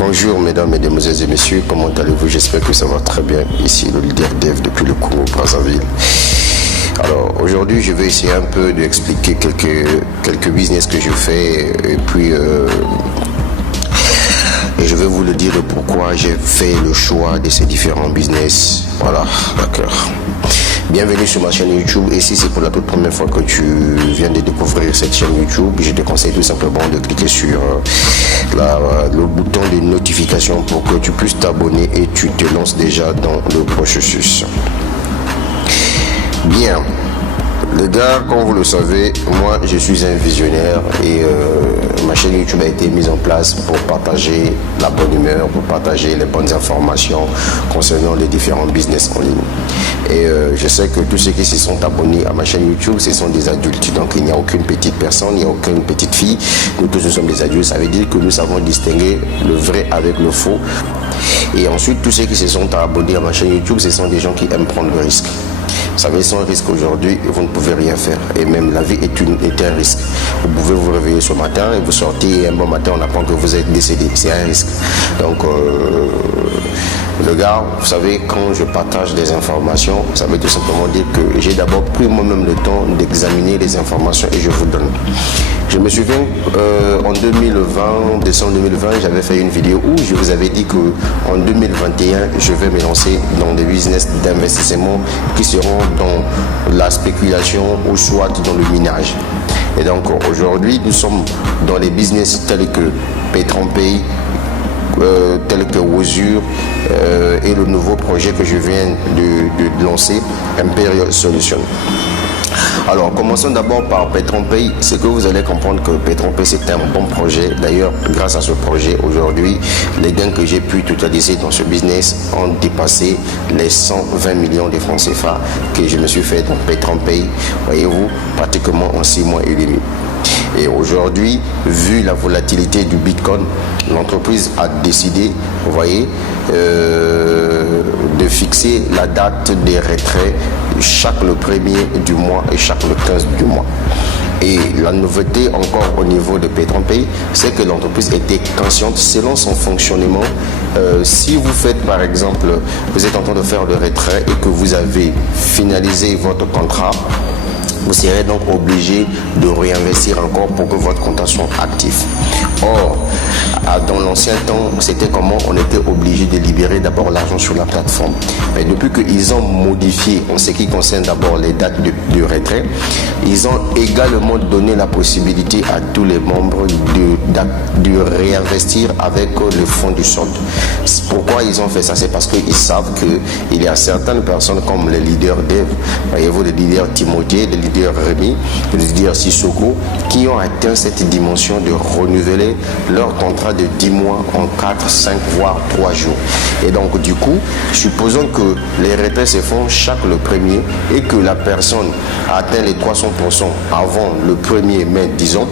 Bonjour mesdames, mesdemoiselles et messieurs, comment allez-vous? J'espère que ça va très bien. Ici le leader Dev depuis le Congo Brazzaville. Alors aujourd'hui je vais essayer un peu d'expliquer quelques business que je fais et puis je vais vous le dire pourquoi j'ai fait le choix de ces différents business. Voilà, d'accord. Bienvenue sur ma chaîne YouTube et si c'est pour la toute première fois que tu viens de découvrir cette chaîne YouTube, je te conseille tout simplement de cliquer sur le bouton de notification pour que tu puisses t'abonner et tu te lances déjà dans le processus. Bien. Les gars, comme vous le savez, moi je suis un visionnaire et ma chaîne YouTube a été mise en place pour partager la bonne humeur, pour partager les bonnes informations concernant les différents business en ligne. Et je sais que tous ceux qui se sont abonnés à ma chaîne YouTube, ce sont des adultes. Donc il n'y a aucune petite personne, il n'y a aucune petite fille. Nous tous nous sommes des adultes. Ça veut dire que nous savons distinguer le vrai avec le faux. Et ensuite, tous ceux qui se sont abonnés à ma chaîne YouTube, ce sont des gens qui aiment prendre le risque. Vous savez, sans risque aujourd'hui, vous ne pouvez rien faire. Et même la vie est un risque. Vous pouvez vous réveiller ce matin et vous sortez et un bon matin, on apprend que vous êtes décédé. C'est un risque. Donc, le gars, vous savez, quand je partage des informations, ça veut tout simplement dire que j'ai d'abord pris moi-même le temps d'examiner les informations et je vous donne. Je me souviens, en 2020, décembre 2020, j'avais fait une vidéo où je vous avais dit qu'en 2021, je vais me lancer dans des business d'investissement qui seront dans la spéculation ou soit dans le minage. Et donc aujourd'hui, nous sommes dans les business tels que PetroPay, tel que Wozur et le nouveau projet que je viens de lancer, Imperial Solution. Alors, commençons d'abord par PetroPay. C'est que vous allez comprendre que PetroPay, c'est un bon projet. D'ailleurs, grâce à ce projet, aujourd'hui, les gains que j'ai pu totaliser dans ce business ont dépassé les 120 millions de francs CFA que je me suis fait dans PetroPay, voyez-vous, pratiquement en 6 mois et demi. Et aujourd'hui, vu la volatilité du Bitcoin, l'entreprise a décidé, vous voyez, de fixer la date des retraits chaque le 1er du mois et chaque le 15 du mois. Et la nouveauté encore au niveau de PetroPay, c'est que l'entreprise était consciente selon son fonctionnement. Si vous faites par exemple, vous êtes en train de faire le retrait et que vous avez finalisé votre contrat, vous serez donc obligé de réinvestir encore pour que votre compte soit actif. Or, dans l'ancien temps, c'était comment on était obligé de libérer d'abord l'argent sur la plateforme. Mais depuis qu'ils ont modifié en ce qui concerne d'abord les dates de retrait, ils ont également donné la possibilité à tous les membres de réinvestir avec le fonds du solde. Pourquoi ils ont fait ça? C'est parce qu'ils savent qu'il y a certaines personnes comme les leaders Dev, voyez-vous, les leaders Timothée, les leaders Rémi, les leaders Sissoko, qui ont atteint cette dimension de renouveler leur contrat de 10 mois en 4, 5, voire 3 jours. Et donc du coup, supposons que les retraits se font chaque le 1er et que la personne a atteint les 300% avant le 1er mai, disons,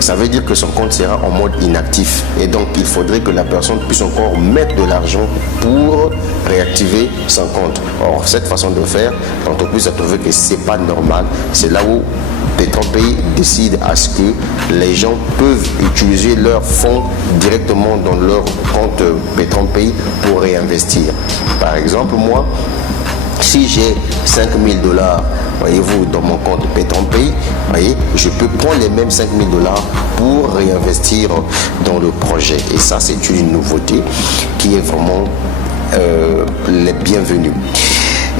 ça veut dire que son compte sera en mode inactif. Et donc, il faudrait que la personne puisse encore mettre de l'argent pour réactiver son compte. Or, cette façon de faire, l'entreprise a trouvé que ce n'est pas normal. C'est là où PetroPay décide à ce que les gens peuvent utiliser leurs fonds directement dans leur compte PetroPay pour réinvestir. Par exemple, moi, si j'ai 5 000 $, voyez-vous, dans mon compte PetroPay, voyez, je peux prendre les mêmes 5 000 $ pour réinvestir dans le projet. Et ça, c'est une nouveauté qui est vraiment les bienvenus.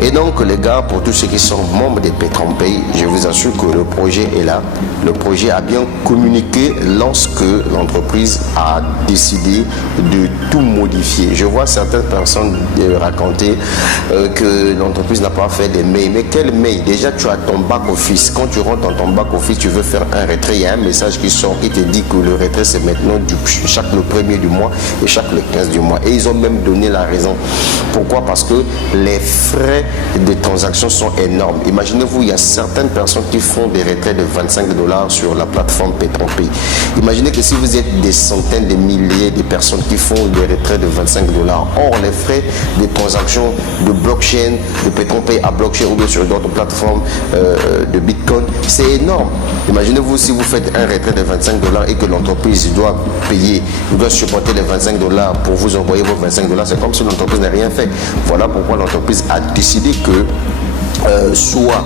Et donc les gars, pour tous ceux qui sont membres de PetroPay, je vous assure que le projet est là. Le projet a bien communiqué lorsque l'entreprise a décidé de tout modifier. Je vois certaines personnes raconter que l'entreprise n'a pas fait des mails. Mais quel mail? Déjà tu as ton back office. Quand tu rentres dans ton back office, tu veux faire un retrait, il y a un message qui sort qui te dit que le retrait c'est maintenant chaque le 1er du mois et chaque le 15 du mois. Et ils ont même donné la raison. Pourquoi? Parce que les frais de transaction sont énormes. Imaginez-vous, il y a certaines personnes qui font des retraits de 25 $ sur la plateforme PetronPay. Imaginez que si vous êtes des centaines de milliers de personnes qui font des retraits de 25 $, or les frais de transaction de blockchain, de PetronPay à blockchain ou bien sur d'autres plateformes de Bitcoin, c'est énorme. Imaginez-vous si vous faites un retrait de 25 $ et que l'entreprise doit payer, doit supporter les 25 $ pour vous envoyer vos 25 $, c'est comme si l'entreprise n'a rien fait. Voilà pourquoi l'entreprise a décidé que soit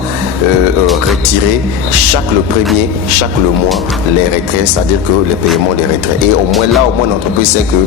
retiré chaque le premier, chaque le mois les retraits, c'est-à-dire que les paiements des retraits. Et au moins là, au moins l'entreprise sait que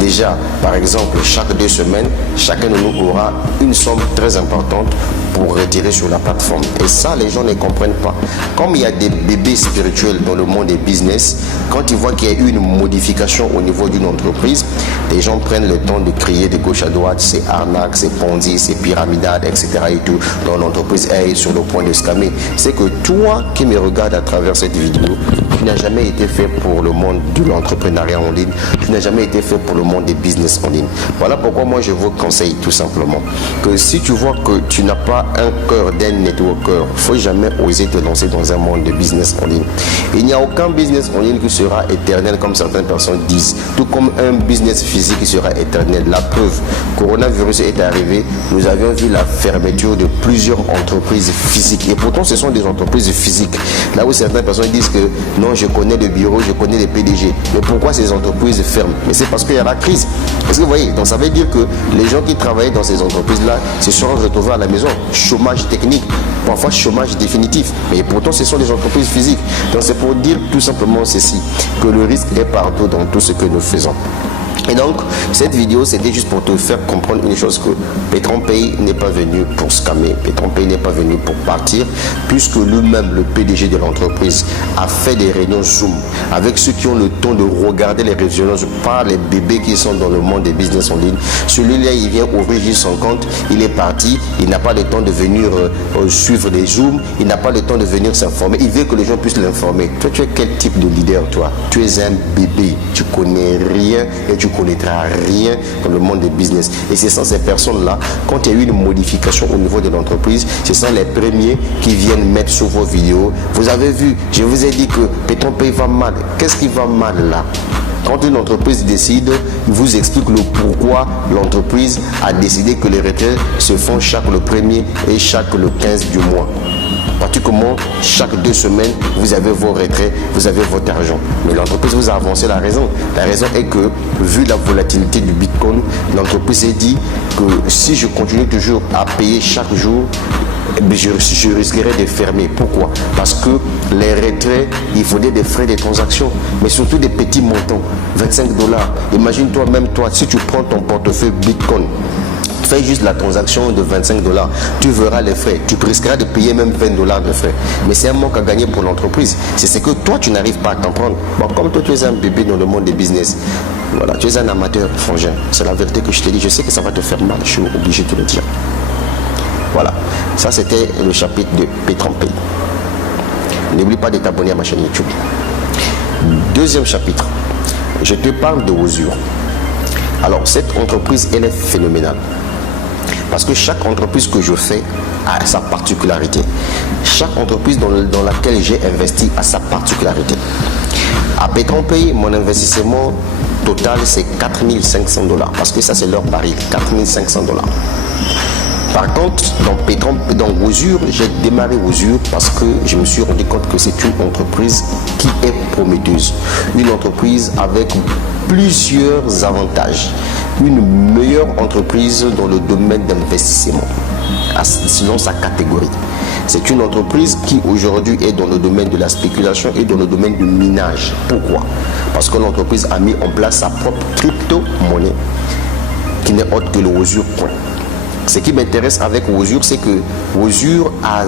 déjà, par exemple, chaque 2 semaines, chacun de nous aura une somme très importante pour retirer sur la plateforme. Et ça, les gens ne comprennent pas. Comme il y a des bébés spirituels dans le monde des business, quand ils voient qu'il y a eu une modification au niveau d'une entreprise, les gens prennent le temps de crier de gauche à droite, c'est arnaque, c'est ponzi, c'est pyramidal, etc. et tout. Donc l'entreprise est sur le point de scammer. C'est que toi qui me regardes à travers cette vidéo, tu n'as jamais été fait pour le monde de l'entrepreneuriat en ligne, tu n'as jamais été fait pour le monde des business en ligne. Voilà pourquoi moi je vous conseille tout simplement que si tu vois que tu n'as pas un cœur d'un networker, il ne faut jamais oser te lancer dans un monde de business en ligne. Il n'y a aucun business en ligne qui sera éternel comme certaines personnes disent, tout comme un business physique qui sera éternel. La preuve, coronavirus est arrivé, nous avions vu la fermeture de plusieurs entreprises physiques et pourtant ce sont des entreprises physiques. Là où certaines personnes disent que non, je connais le bureau, je connais les PDG, mais pourquoi ces entreprises ferment? Mais c'est parce qu'il y a la crise. Est-ce que vous voyez? Donc ça veut dire que les gens qui travaillaient dans ces entreprises-là se seront retrouvés à la maison. Chômage technique, parfois chômage définitif, mais pourtant ce sont des entreprises physiques. Donc c'est pour dire tout simplement ceci, que le risque est partout dans tout ce que nous faisons. Et donc, cette vidéo, c'était juste pour te faire comprendre une chose, que PetronPay n'est pas venu pour scammer, PetronPay n'est pas venu pour partir, puisque lui-même, le PDG de l'entreprise, a fait des réunions Zoom avec ceux qui ont le temps de regarder les réunions, pas les bébés qui sont dans le monde des business en ligne. Celui-là, il vient ouvrir juste son compte, il est parti, il n'a pas le temps de venir suivre les Zooms, il n'a pas le temps de venir s'informer, il veut que les gens puissent l'informer. Toi, tu es quel type de leader, toi? Tu es un bébé, tu connais rien et tu connaîtra rien dans le monde des business. Et ce sont ces personnes-là, quand il y a eu une modification au niveau de l'entreprise, ce sont les premiers qui viennent mettre sur vos vidéos. Vous avez vu, je vous ai dit que PetronPay va mal. Qu'est-ce qui va mal là? Quand une entreprise décide, il vous explique le pourquoi l'entreprise a décidé que les retraits se font chaque le premier et chaque le 15 du mois. Pratiquement chaque 2 semaines, vous avez vos retraits, vous avez votre argent. Mais l'entreprise vous a avancé la raison. La raison est que, vu la volatilité du Bitcoin, l'entreprise s'est dit que si je continue toujours à payer chaque jour, je risquerais de fermer. Pourquoi? Parce que les retraits, il faudrait des frais de transaction, mais surtout des petits montants, 25 $. Imagine-toi, même toi, si tu prends ton portefeuille Bitcoin, fais juste la transaction de 25 $, tu verras les frais, tu risqueras de payer même 20 $ de frais. Mais c'est un manque à gagner pour l'entreprise. C'est ce que toi, tu n'arrives pas à comprendre. Bon, comme toi, tu es un bébé dans le monde des business, voilà, tu es un amateur frangin. C'est la vérité que je te dis. Je sais que ça va te faire mal, je suis obligé de te le dire. Voilà, ça c'était le chapitre de PetronPay. N'oublie pas de t'abonner à ma chaîne YouTube. Deuxième chapitre, je te parle de Wozur. Alors, cette entreprise, elle est phénoménale. Parce que chaque entreprise que je fais a sa particularité. Chaque entreprise dans laquelle j'ai investi a sa particularité. À PetronPay, mon investissement total, c'est 4 500 $. Parce que ça, c'est leur pari, 4 500 $. Par contre, dans Wozur, j'ai démarré Wozur parce que je me suis rendu compte que c'est une entreprise qui est prometteuse. Une entreprise avec plusieurs avantages. Une meilleure entreprise dans le domaine d'investissement, selon sa catégorie. C'est une entreprise qui aujourd'hui est dans le domaine de la spéculation et dans le domaine du minage. Pourquoi? Parce que l'entreprise a mis en place sa propre crypto-monnaie qui n'est autre que le Wozur Coin. Ce qui m'intéresse avec Wozur, c'est que Wozur a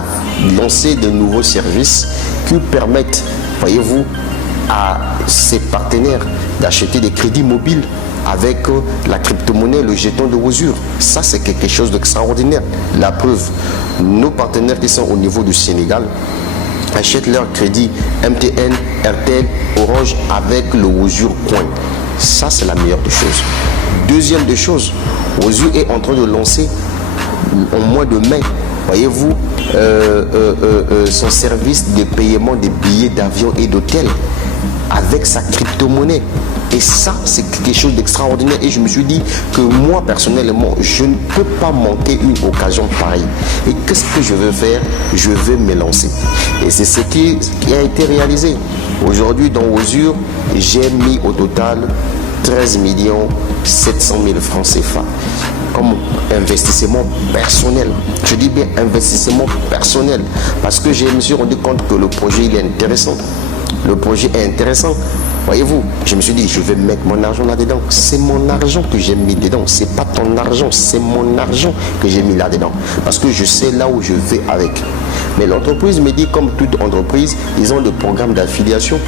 lancé de nouveaux services qui permettent, voyez-vous, à ses partenaires d'acheter des crédits mobiles avec la crypto-monnaie, le jeton de Wozur. Ça, c'est quelque chose d'extraordinaire. La preuve, nos partenaires qui sont au niveau du Sénégal achètent leur crédit MTN, RTL, Orange avec le Wozur Coin. Ça, c'est la meilleure des choses. Deuxième des choses, Wozur est en train de lancer au mois de mai, voyez-vous, son service de paiement des billets d'avion et d'hôtel avec sa crypto-monnaie. Et ça, c'est quelque chose d'extraordinaire. Et je me suis dit que moi, personnellement, je ne peux pas manquer une occasion pareille. Et qu'est-ce que je veux faire? Je vais me lancer. Et c'est ce qui a été réalisé. Aujourd'hui, dans Wozur, j'ai mis au total 13 700 000 francs CFA comme investissement personnel. Je dis bien investissement personnel parce que je me suis rendu compte que le projet il est intéressant. Le projet est intéressant. Voyez-vous, je me suis dit, je vais mettre mon argent là-dedans. C'est mon argent que j'ai mis dedans. C'est pas ton argent, c'est mon argent que j'ai mis là-dedans. Parce que je sais là où je vais avec. Mais l'entreprise me dit, comme toute entreprise, ils ont le programme d'affiliation.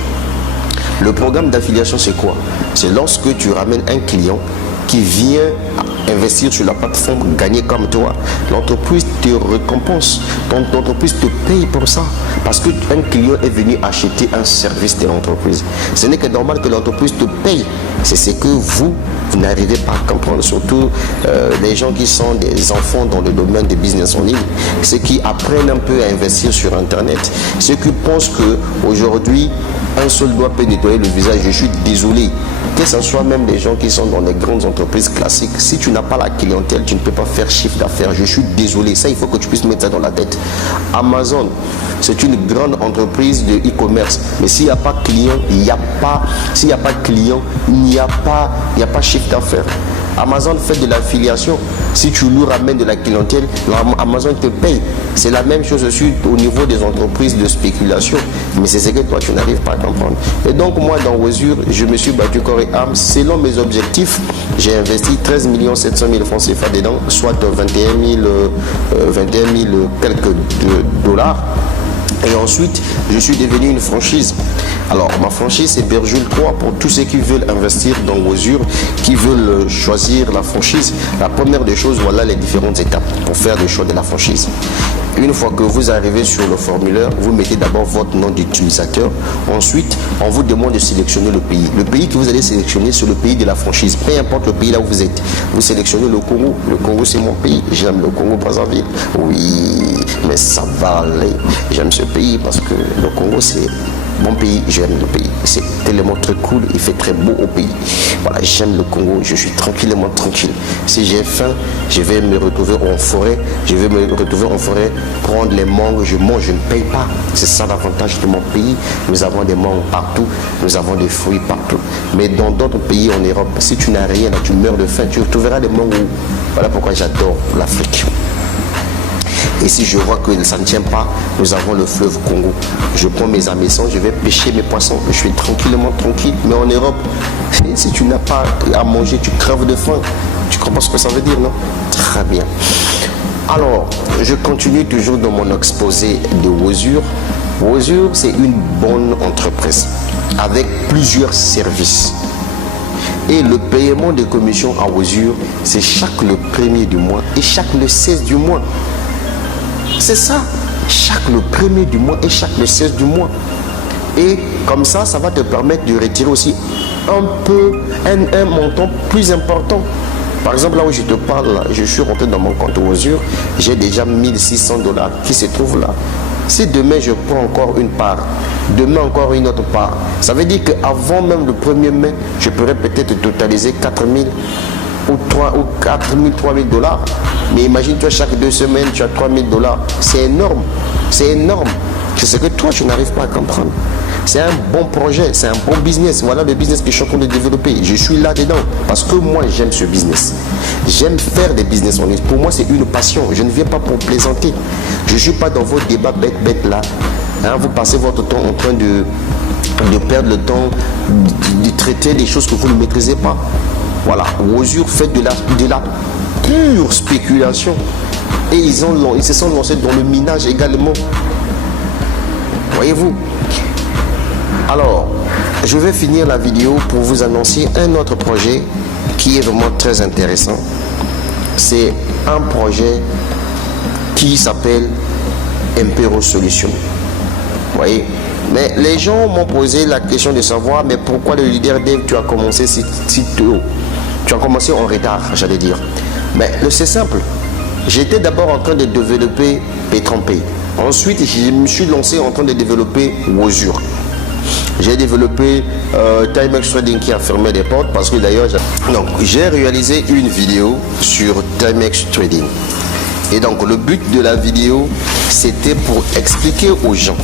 Le programme d'affiliation, c'est quoi? C'est lorsque tu ramènes un client qui vient investir sur la plateforme, gagner comme toi, l'entreprise te récompense. Ton entreprise te paye pour ça. Parce qu'un client est venu acheter un service de l'entreprise. Ce n'est que normal que l'entreprise te paye. C'est ce que vous n'arrivez pas à comprendre. Surtout les gens qui sont des enfants dans le domaine des business en ligne. Ceux qui apprennent un peu à investir sur Internet. Ceux qui pensent qu'aujourd'hui, un seul doigt peut nettoyer le visage. Je suis désolé. Que ce soit même des gens qui sont dans les grandes entreprises classiques, si tu n'as pas la clientèle, tu ne peux pas faire chiffre d'affaires. Je suis désolé. Ça, il faut que tu puisses mettre ça dans la tête. Amazon, c'est une grande entreprise de e-commerce. Mais s'il n'y a pas de client, il n'y a pas. S'il n'y a pas de client, il n'y a pas chiffre d'affaires. Amazon fait de l'affiliation. Si tu lui ramènes de la clientèle, Amazon te paye. C'est la même chose aussi au niveau des entreprises de spéculation. Mais c'est ce que toi, tu n'arrives pas à comprendre. Et donc, moi, dans Wozur, je me suis battu corps et âme. Selon mes objectifs, j'ai investi 13 700 000 francs CFA dedans, soit 21 000 quelques dollars. Et ensuite, je suis devenu une franchise. Alors, ma franchise, c'est Berjul 3 pour tous ceux qui veulent investir dans Wozur, qui veulent choisir la franchise. La première des choses, voilà les différentes étapes pour faire le choix de la franchise. Une fois que vous arrivez sur le formulaire, vous mettez d'abord votre nom d'utilisateur. Ensuite, on vous demande de sélectionner le pays. Le pays que vous allez sélectionner, c'est le pays de la franchise. Peu importe le pays là où vous êtes. Vous sélectionnez le Congo. Le Congo, c'est mon pays. J'aime le Congo-Brazzaville. Oui, mais ça va aller. J'aime ce pays parce que le Congo, c'est mon pays, j'aime le pays. C'est tellement très cool, il fait très beau au pays. Voilà, j'aime le Congo, je suis tranquillement tranquille. Si j'ai faim, je vais me retrouver en forêt. Je vais me retrouver en forêt, prendre les mangues, je mange, je ne paye pas. C'est ça l'avantage de mon pays. Nous avons des mangues partout, nous avons des fruits partout. Mais dans d'autres pays en Europe, si tu n'as rien, tu meurs de faim, tu trouveras des mangues. Voilà pourquoi j'adore l'Afrique. Et si je vois que ça ne tient pas, nous avons le fleuve Congo. Je prends mes hameçons, je vais pêcher mes poissons. Je suis tranquillement tranquille. Mais en Europe, si tu n'as pas à manger, tu crèves de faim. Tu comprends ce que ça veut dire, non? Très bien. Alors, je continue toujours dans mon exposé de Wozur. Wozur, c'est une bonne entreprise avec plusieurs services. Et le paiement des commissions à Wozur, c'est chaque le 1er du mois et chaque le 16 du mois. C'est ça, chaque le 1er du mois et chaque le 16 du mois. Et comme ça, ça va te permettre de retirer aussi un montant plus important. Par exemple, là où je te parle, là, je suis rentré dans mon compte Wozur, j'ai déjà 1600 $ qui se trouvent là. Si demain je prends encore une part, demain encore une autre part, ça veut dire qu'avant même le 1er mai, je pourrais peut-être totaliser 4000 ou 4000, 3000 $. Mais imagine-toi, chaque 2 semaines, tu as 3000 $. C'est énorme. C'est énorme. C'est ce que toi, tu n'arrives pas à comprendre. C'est un bon projet, c'est un bon business. Voilà le business que je suis en train de développer. Je suis là-dedans parce que moi, j'aime ce business. J'aime faire des business en ligne. Pour moi, c'est une passion. Je ne viens pas pour plaisanter. Je ne suis pas dans vos débats bêtes là. Hein, vous passez votre temps en train de perdre le temps, de traiter des choses que vous ne maîtrisez pas. Voilà, Wozur fait de la pure spéculation. Et ils se sont lancés dans le minage également. Voyez-vous. Alors, je vais finir la vidéo pour vous annoncer un autre projet qui est vraiment très intéressant. C'est un projet qui s'appelle Impero Solutions. Vous voyez. Mais les gens m'ont posé la question de savoir, mais pourquoi le leader dev, tu as commencé si tôt? Tu as commencé en retard, j'allais dire. Mais c'est simple. j'étais d'abord en train de développer PayTronPay. Ensuite, je me suis lancé en train de développer Wozur. J'ai développé Timex Trading qui a fermé les portes parce que d'ailleurs, j'ai réalisé une vidéo sur Timex Trading. Et donc, le but de la vidéo, c'était pour expliquer aux gens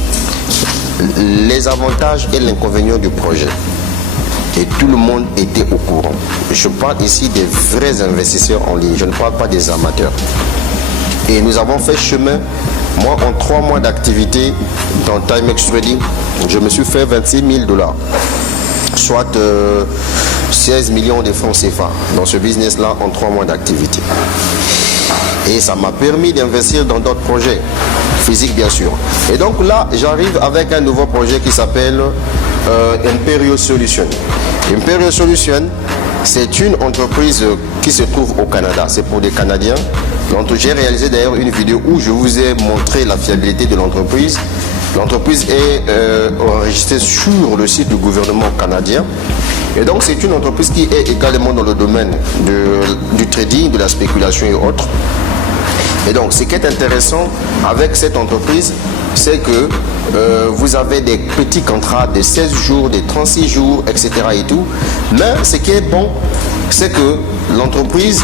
les avantages et l'inconvénient du projet. Et tout le monde était au courant. Je parle ici des vrais investisseurs en ligne, je ne parle pas des amateurs. Et nous avons fait chemin. Moi, en 3 mois d'activité dans Timex Trading, je me suis fait 26 000 $, soit 16 millions de francs CFA dans ce business-là en 3 mois d'activité. Et ça m'a permis d'investir dans d'autres projets, physiques bien sûr. Et donc là, j'arrive avec un nouveau projet qui s'appelle Imperio Solution. Imperio Solution, c'est une entreprise qui se trouve au Canada. C'est pour des Canadiens. Donc j'ai réalisé d'ailleurs une vidéo où je vous ai montré la fiabilité de l'entreprise. L'entreprise est enregistrée sur le site du gouvernement canadien. Et donc c'est une entreprise qui est également dans le domaine du trading, de la spéculation et autres. Et donc ce qui est intéressant avec cette entreprise, c'est que vous avez des petits contrats de 16 jours, de 36 jours, etc. et tout. Mais ce qui est bon, c'est que l'entreprise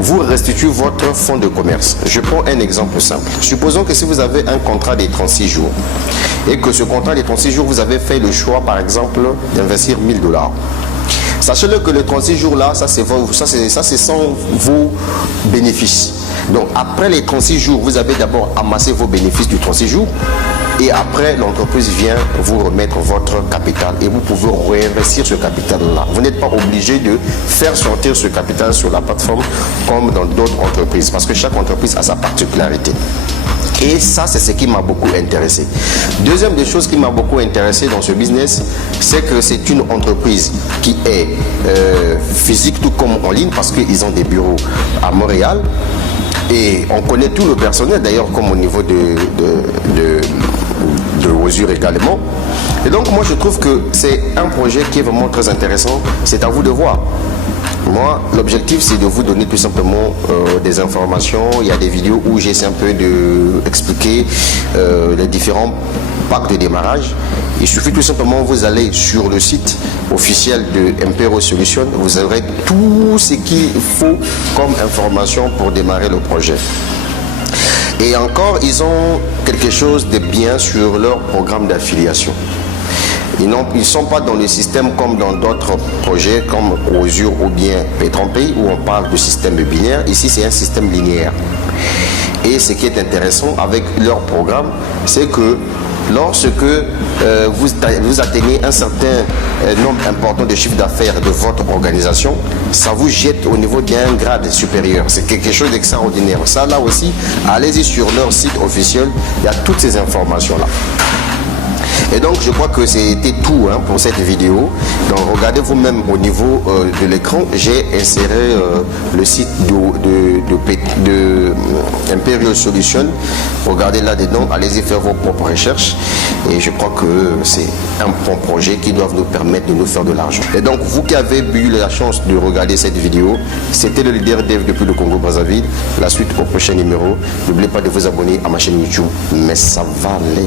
vous restitue votre fonds de commerce. Je prends un exemple simple. Supposons que si vous avez un contrat de 36 jours et que ce contrat de 36 jours, vous avez fait le choix, par exemple, d'investir 1 000 $. Sachez-le que les 36 jours là, ça c'est sans vos bénéfices. Donc après les 36 jours, vous avez d'abord amassé vos bénéfices du 36 jours et après l'entreprise vient vous remettre votre capital et vous pouvez réinvestir ce capital là. Vous n'êtes pas obligé de faire sortir ce capital sur la plateforme comme dans d'autres entreprises parce que chaque entreprise a sa particularité. Et ça, c'est ce qui m'a beaucoup intéressé. Deuxième des choses qui m'a beaucoup intéressé dans ce business, c'est que c'est une entreprise qui est physique tout comme en ligne parce qu'ils ont des bureaux à Montréal. Et on connaît tout le personnel d'ailleurs comme au niveau de Wozur également. Et donc moi je trouve que c'est un projet qui est vraiment très intéressant. C'est à vous de voir. Moi, l'objectif, c'est de vous donner tout simplement des informations. Il y a des vidéos où j'essaie un peu d'expliquer les différents packs de démarrage. Il suffit tout simplement, vous allez sur le site officiel de Imperio Solution, vous aurez tout ce qu'il faut comme information pour démarrer le projet. Et encore, ils ont quelque chose de bien sur leur programme d'affiliation. Ils ne sont pas dans le système comme dans d'autres projets comme Wozur ou bien PayTronPay où on parle de système binaire. Ici, c'est un système linéaire. Et ce qui est intéressant avec leur programme, c'est que lorsque vous atteignez un certain nombre important de chiffres d'affaires de votre organisation, ça vous jette au niveau d'un grade supérieur. C'est quelque chose d'extraordinaire. Ça, là aussi, allez-y sur leur site officiel, il y a toutes ces informations-là. Et donc je crois que c'était tout pour cette vidéo. Donc regardez vous-même au niveau de l'écran, j'ai inséré le site de Imperio Solution. Regardez là-dedans, allez-y faire vos propres recherches. Et je crois que c'est un bon projet qui doit nous permettre de nous faire de l'argent. Et donc vous qui avez eu la chance de regarder cette vidéo, c'était le leader dev depuis le Congo-Brazzaville. La suite au prochain numéro. N'oubliez pas de vous abonner à ma chaîne YouTube, mais ça va aller.